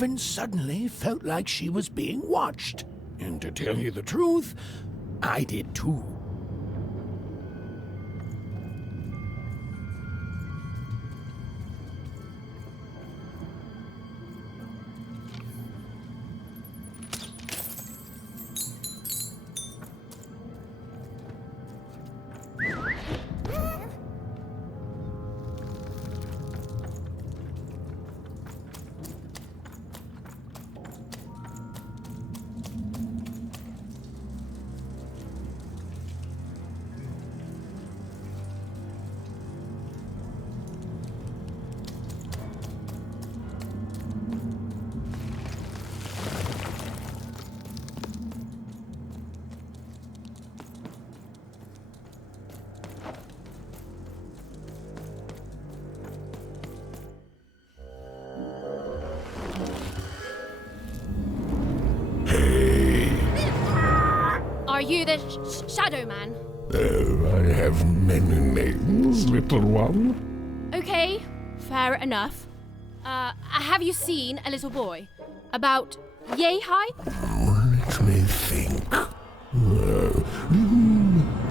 even suddenly felt like she was being watched. And to tell you the truth, I did too. Are you the Shadow Man? I have many names, little one. Okay, fair enough. Have you seen a little boy? About yay high? Let me think.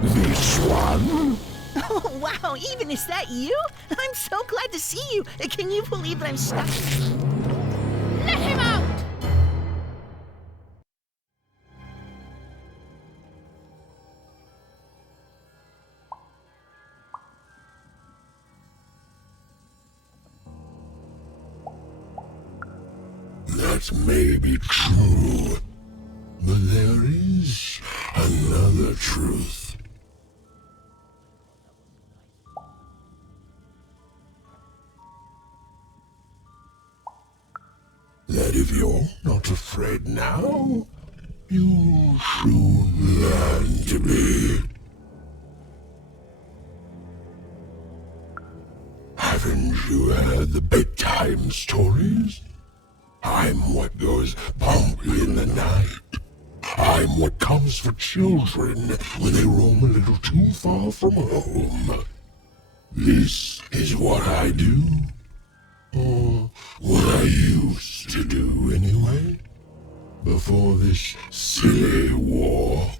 This one? Oh, wow, even is that you? I'm so glad to see you. Can you believe that I'm stuck? Let him out! That may be true, but there is another truth. That if you're not afraid now, you'll soon learn to be. Haven't you heard the bedtime stories? I'm what goes bump in the night. I'm what comes for children when they roam a little too far from home. This is what I do. Or what I used to do anyway. Before this silly war.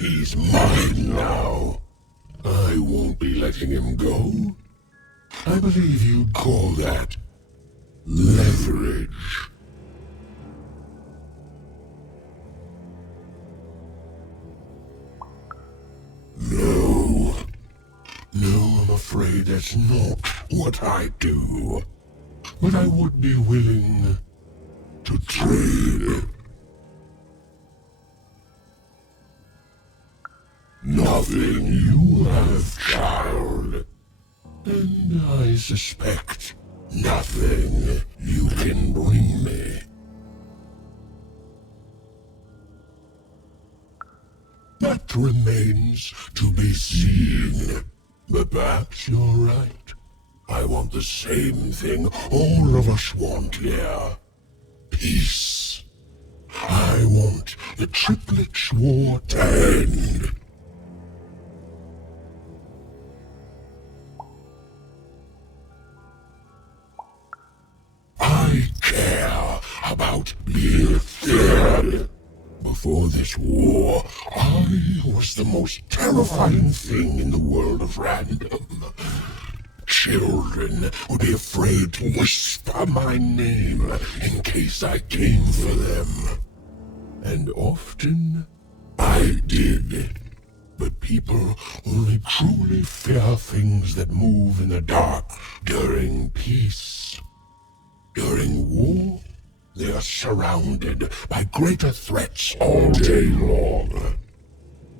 He's mine now. I won't be letting him go. I believe you'd call that leverage. No, I'm afraid that's not what I do. But I would be willing to trade. Nothing you have, child. And I suspect nothing you can bring me. That remains to be seen. But perhaps you're right. I want the same thing all of us want here. Peace. I want the triplets' war to end. I care about being feared. Before this war, I was the most terrifying thing in the world of random. Children would be afraid to whisper my name in case I came for them. And often, I did. But people only truly fear things that move in the dark during peace. During war, they are surrounded by greater threats all day long.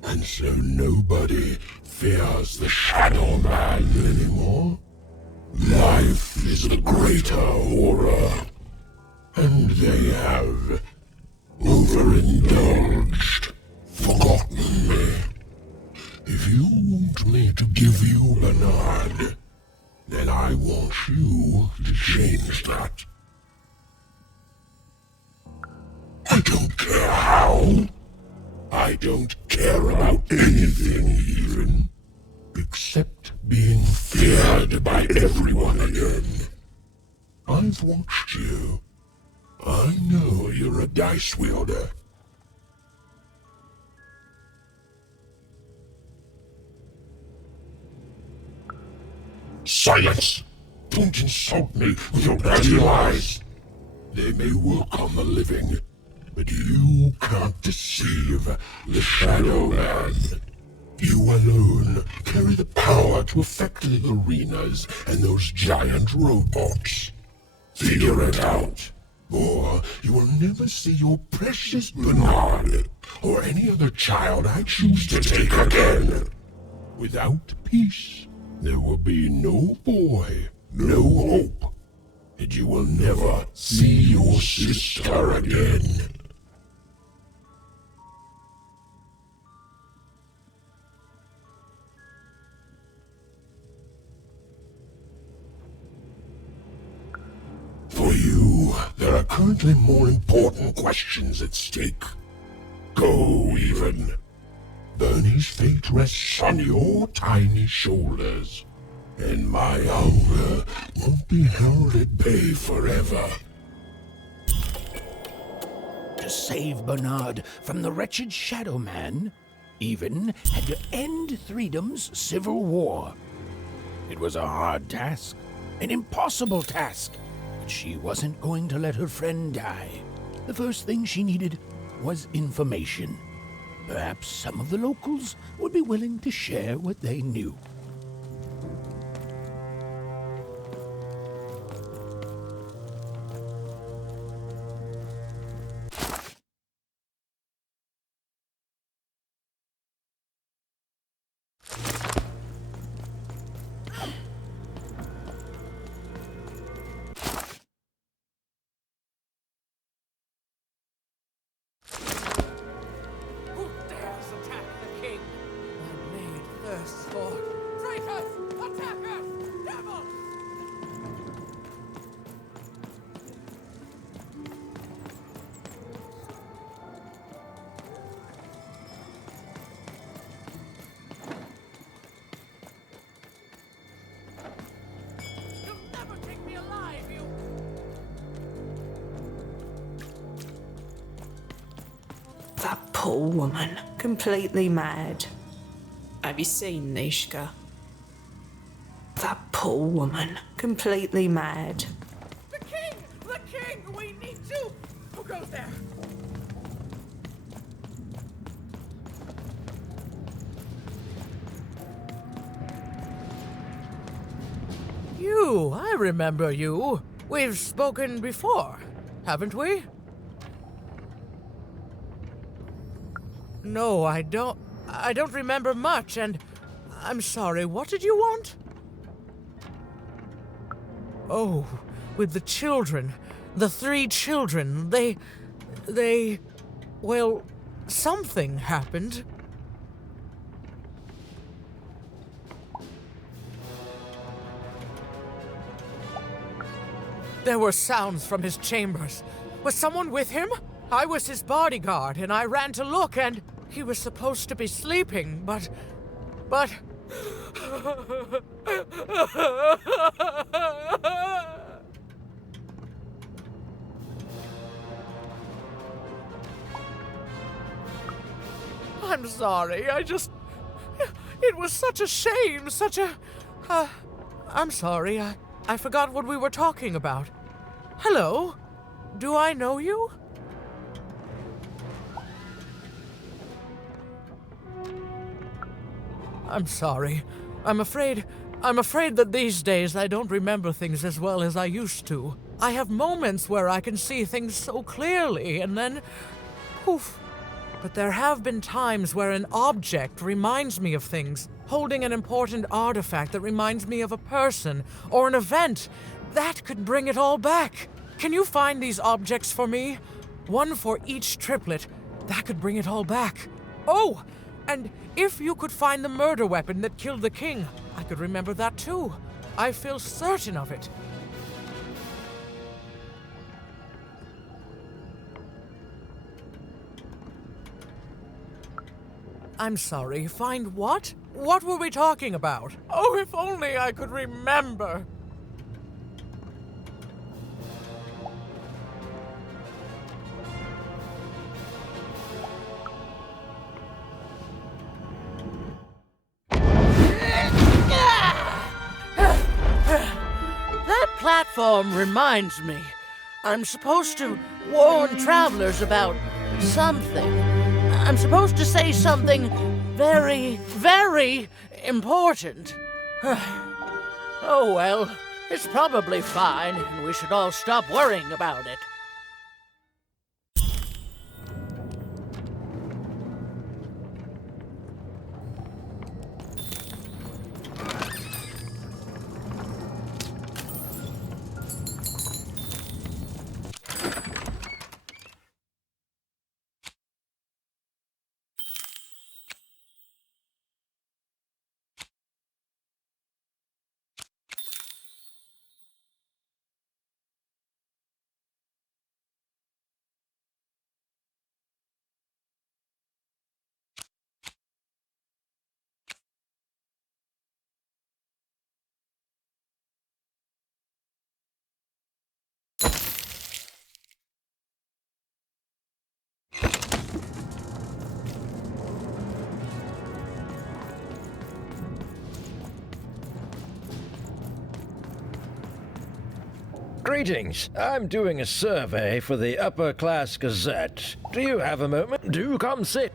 And so nobody fears the Shadow Man anymore. Life is the greater horror. And they have overindulged, forgotten me. If you want me to give you a nod, then I want you to change that. I don't care how. I don't care about anything even, except being feared by everyone again. I've watched you. I know you're a dice wielder. Silence! Don't insult me with your bloody lies! They may work on the living, but you can't deceive the Shadow Man. You alone carry the power to affect the arenas and those giant robots. Figure it out, or you will never see your precious Bernard or any other child I choose to take again. Without peace, there will be no boy, no hope, and you will never see your sister again. For you, there are currently more important questions at stake. Go, even. Bernie's fate rests on your tiny shoulders, and my hunger won't be held at bay forever. To save Bernard from the wretched Shadow Man, Even had to end Threedom's civil war. It was a hard task, an impossible task, but she wasn't going to let her friend die. The first thing she needed was information. Perhaps some of the locals would be willing to share what they knew. That poor woman, completely mad. Have you seen Nishka? That poor woman, completely mad. The king! The king! We need to... Who goes there? You, I remember you. We've spoken before, haven't we? No, I don't remember much, and I'm sorry, what did you want? Oh, with the children, the 3 children, well, something happened. There were sounds from his chambers. Was someone with him? I was his bodyguard, and I ran to look, and he was supposed to be sleeping, but... I'm sorry, it was such a shame, I'm sorry, I forgot what we were talking about. Hello? Do I know you? I'm sorry. I'm afraid that these days I don't remember things as well as I used to. I have moments where I can see things so clearly, and then... poof. But there have been times where an object reminds me of things, holding an important artifact that reminds me of a person or an event. That could bring it all back. Can you find these objects for me? One for each triplet. That could bring it all back. Oh! And if you could find the murder weapon that killed the king, I could remember that too. I feel certain of it. I'm sorry, find what? What were we talking about? Oh, if only I could remember. That platform reminds me. I'm supposed to warn travelers about something. I'm supposed to say something very, very important. Oh well, it's probably fine, and we should all stop worrying about it. Greetings. I'm doing a survey for the Upper Class Gazette. Do you have a moment? Do come sit.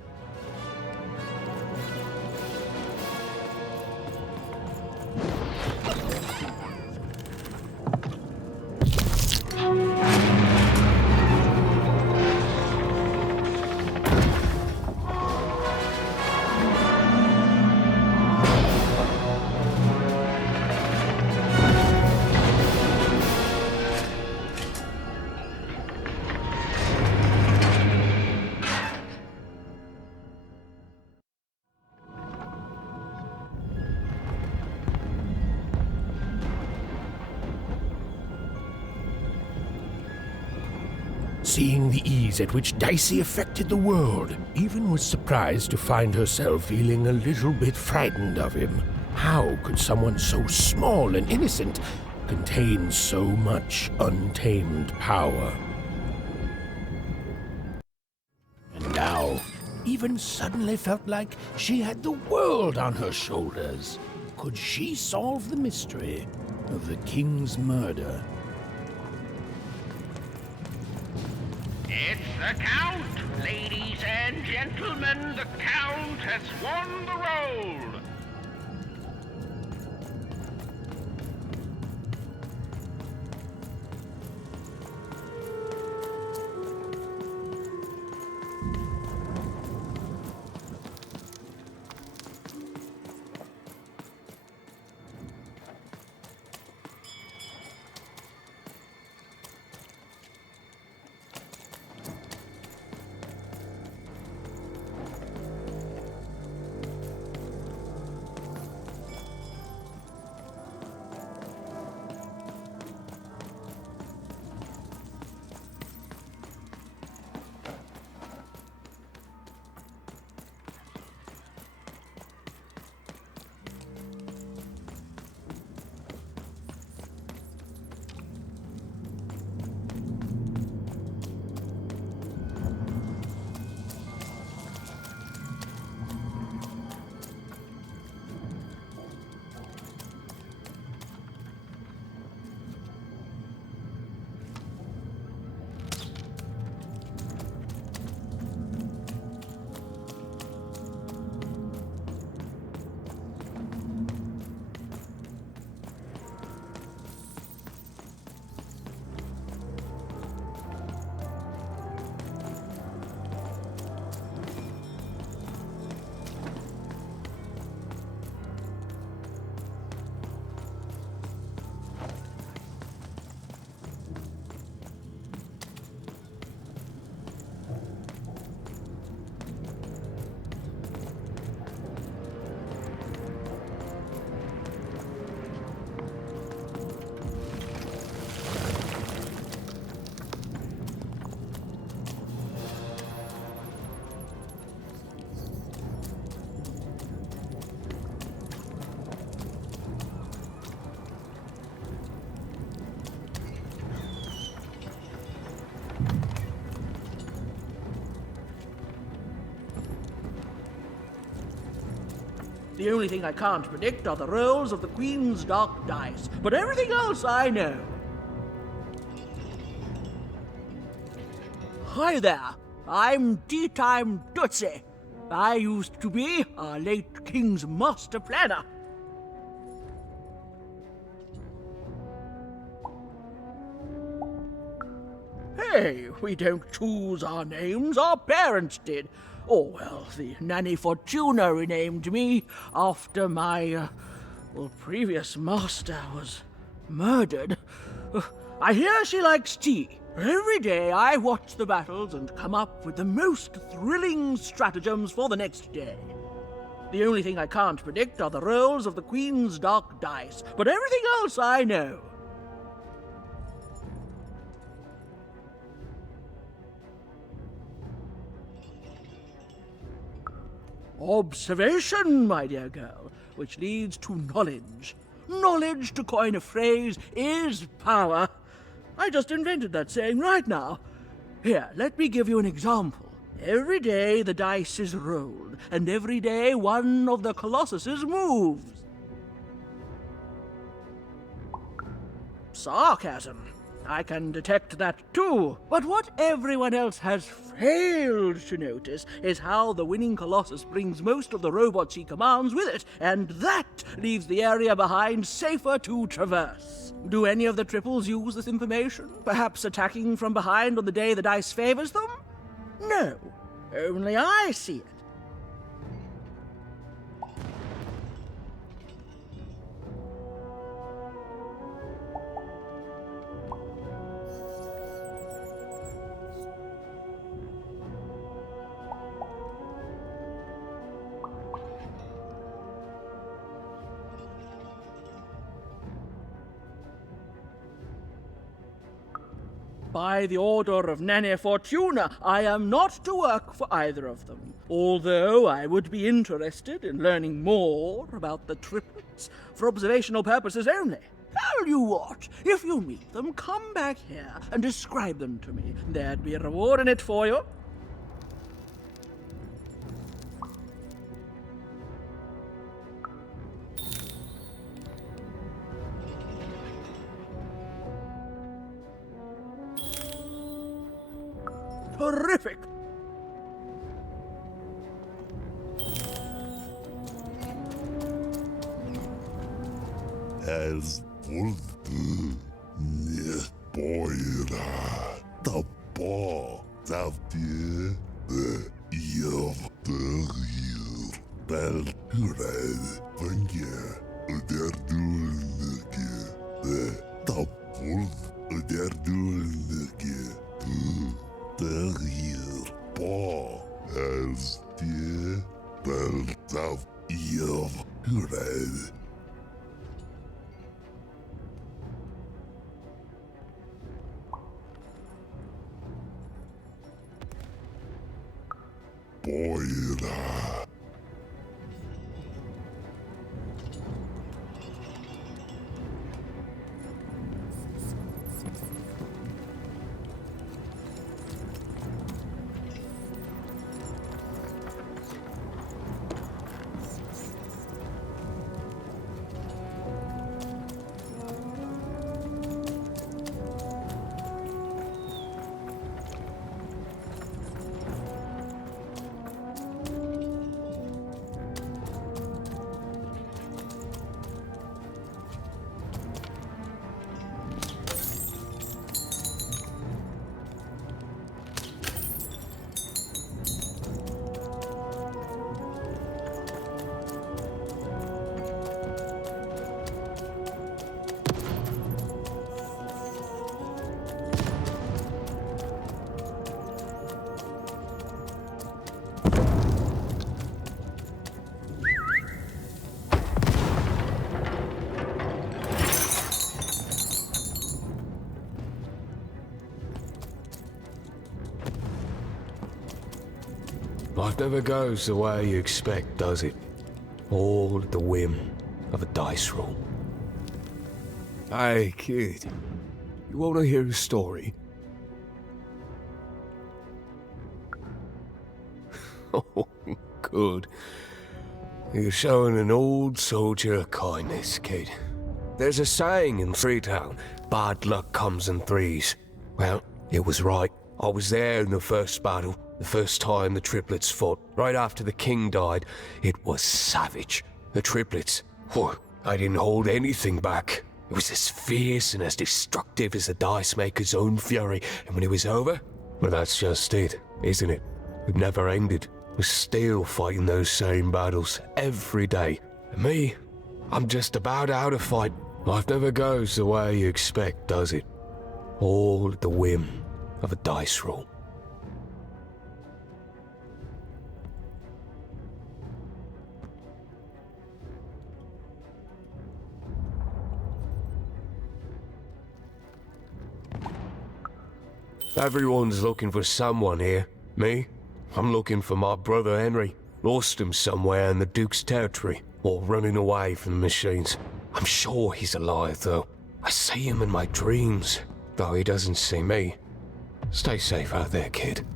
Seeing the ease at which Daisy affected the world, Even was surprised to find herself feeling a little bit frightened of him. How could someone so small and innocent contain so much untamed power? And now, Even suddenly felt like she had the world on her shoulders. Could she solve the mystery of the king's murder? It's the Count! Ladies and gentlemen, the Count has won the roll! The only thing I can't predict are the rolls of the Queen's dark dice, but everything else I know. Hi there, I'm Tea Time Tootsie. I used to be our late King's master planner. Hey, we don't choose our names, our parents did. Oh, well, the Nanny Fortuna renamed me after my, previous master was murdered. I hear she likes tea. Every day I watch the battles and come up with the most thrilling stratagems for the next day. The only thing I can't predict are the rolls of the Queen's dark dice, but everything else I know. Observation, my dear girl, which leads to knowledge. Knowledge, to coin a phrase, is power. I just invented that saying right now. Here, let me give you an example. Every day the dice is rolled, and every day one of the colossuses moves. Sarcasm. I can detect that too. But what everyone else has failed to notice is how the winning Colossus brings most of the robots he commands with it, and that leaves the area behind safer to traverse. Do any of the triples use this information? Perhaps attacking from behind on the day the dice favors them? No, only I see it. By the order of Nanny Fortuna, I am not to work for either of them, although I would be interested in learning more about the triplets for observational purposes only. Tell you what, if you meet them, come back here and describe them to me. There'd be a reward in it for you. Terrific! As wollte nicht boira, da bo, zavtie, ihr der bel red, vange, der dulnike, da wollt, der dulnike, der bo, as die bel zav, ihr red. Boira. Life never goes the way you expect, does it? All at the whim of a dice roll. Hey, kid. You want to hear a story? Oh, good. You're showing an old soldier a kindness, kid. There's a saying in Freetown, bad luck comes in threes. Well, it was right. I was there in the first battle, the first time the triplets fought. Right after the king died, it was savage. The triplets, I didn't hold anything back. It was as fierce and as destructive as the dice maker's own fury. And when it was over, well, that's just it, isn't it? It never ended. We're still fighting those same battles every day. And me, I'm just about out of fight. Life never goes the way you expect, does it? All at the whim of a dice roll. Everyone's looking for someone here. Me? I'm looking for my brother Henry. Lost him somewhere in the Duke's territory, or running away from the machines. I'm sure he's alive, though. I see him in my dreams, though he doesn't see me. Stay safe out there, kid.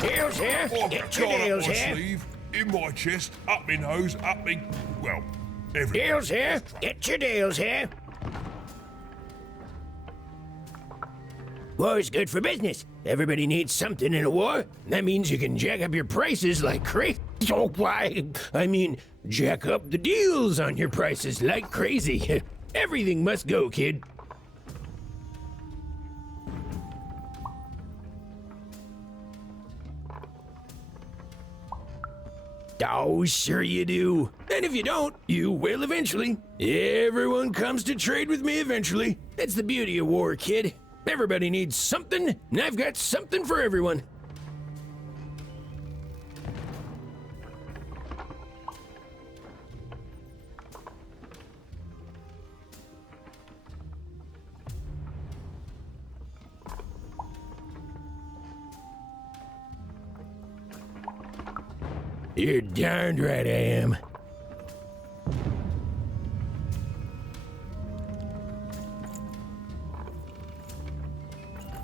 Deals here. Get your deals here. Sleeve, in my chest, up my nose, up me. Well, everything. Deals here. Get your deals here. War's good for business. Everybody needs something in a war. That means you can jack up your prices like crazy. Oh, why? I mean, jack up the deals on your prices like crazy. Everything must go, kid. Oh, sure you do. And if you don't, you will eventually. Everyone comes to trade with me eventually. That's the beauty of war, kid. Everybody needs something, and I've got something for everyone. You're darned right I am.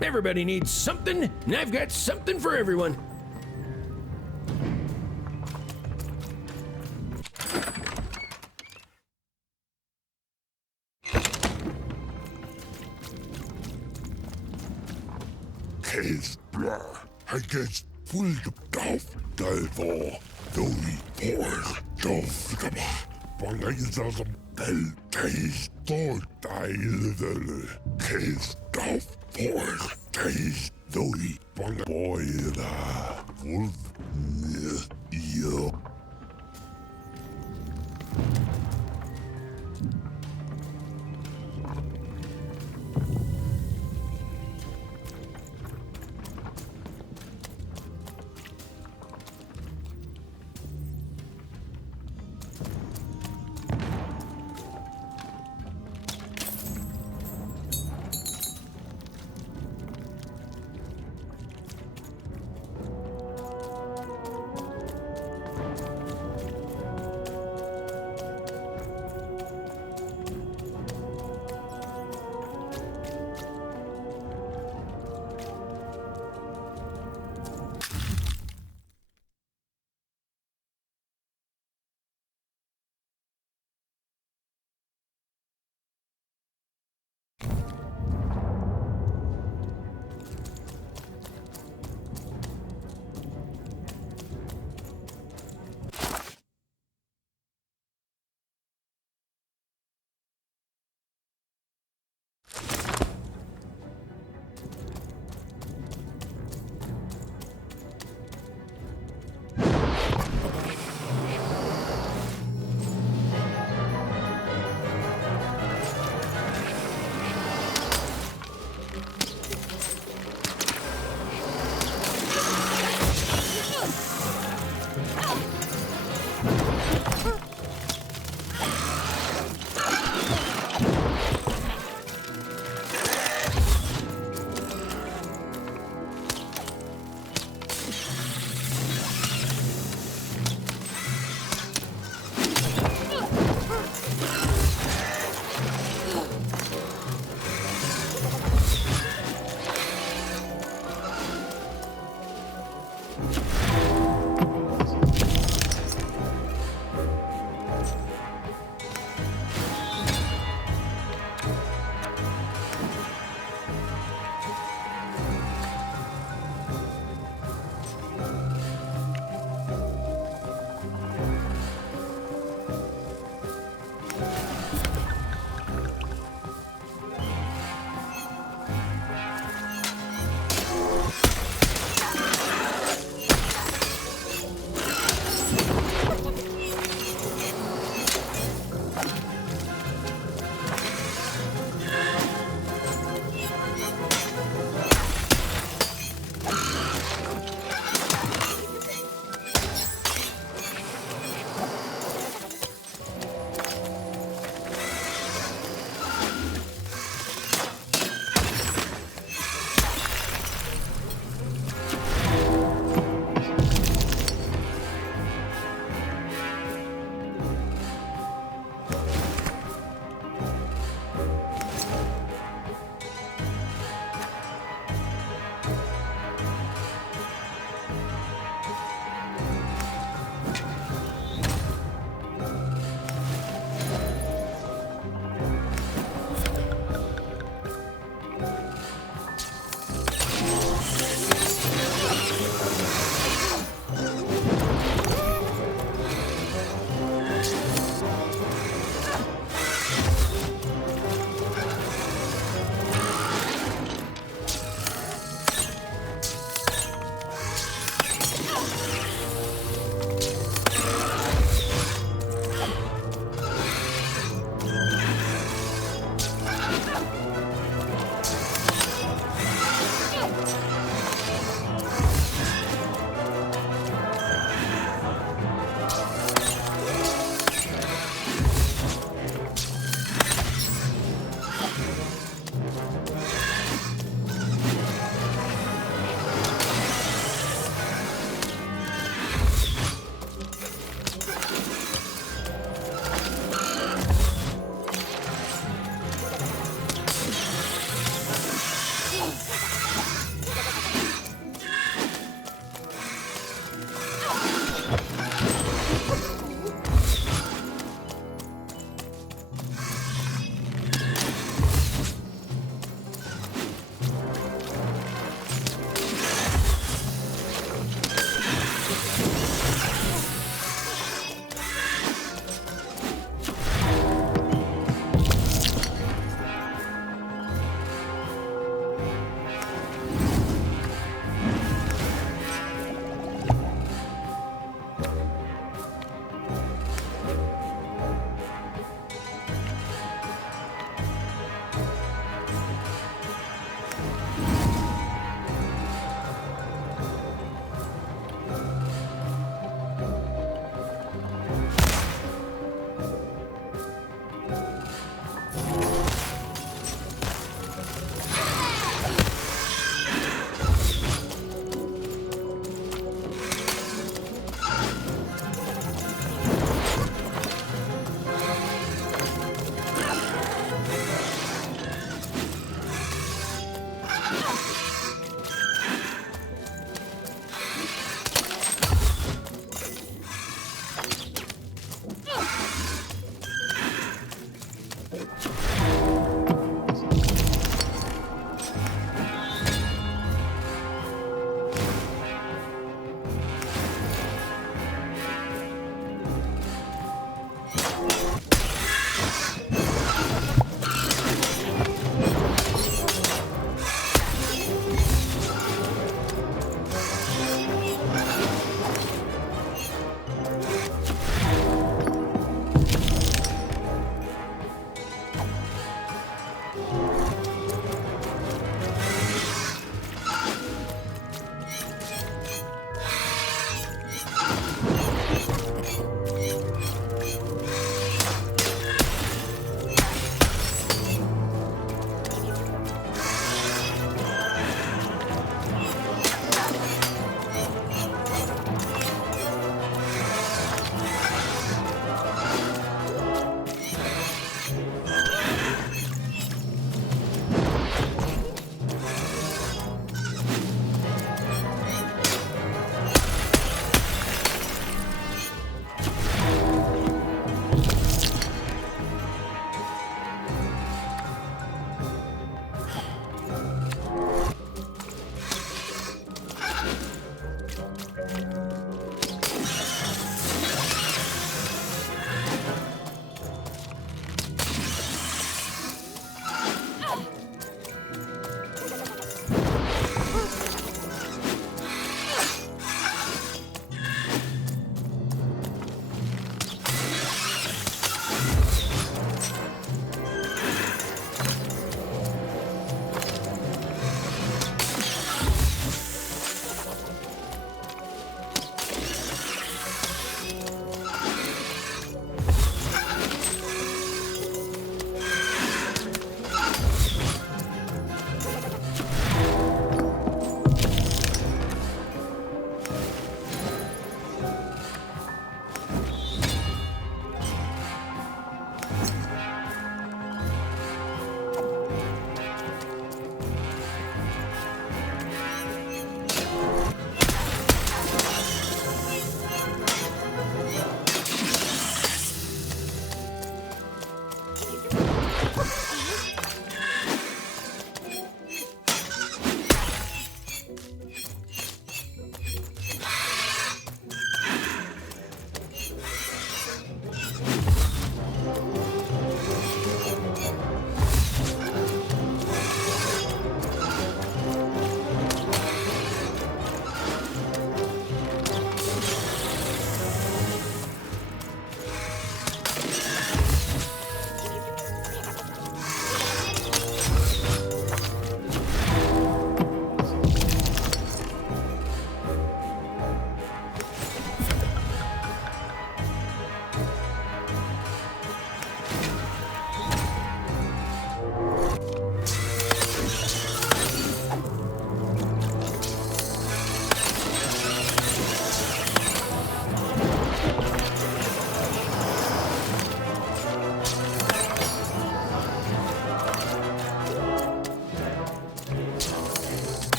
Everybody needs something, and I've got something for everyone. Case blur. Against full of Delvor. Doi por Dovgaba. Bangazam del Taste Teil. Case Dov por Taste Doi Bangaboida. Wolf. Yo.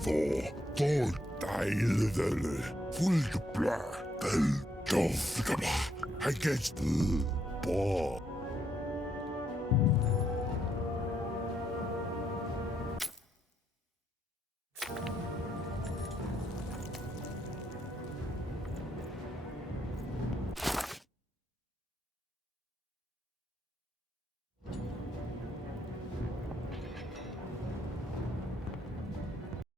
for dejlige fulde blå against the ball.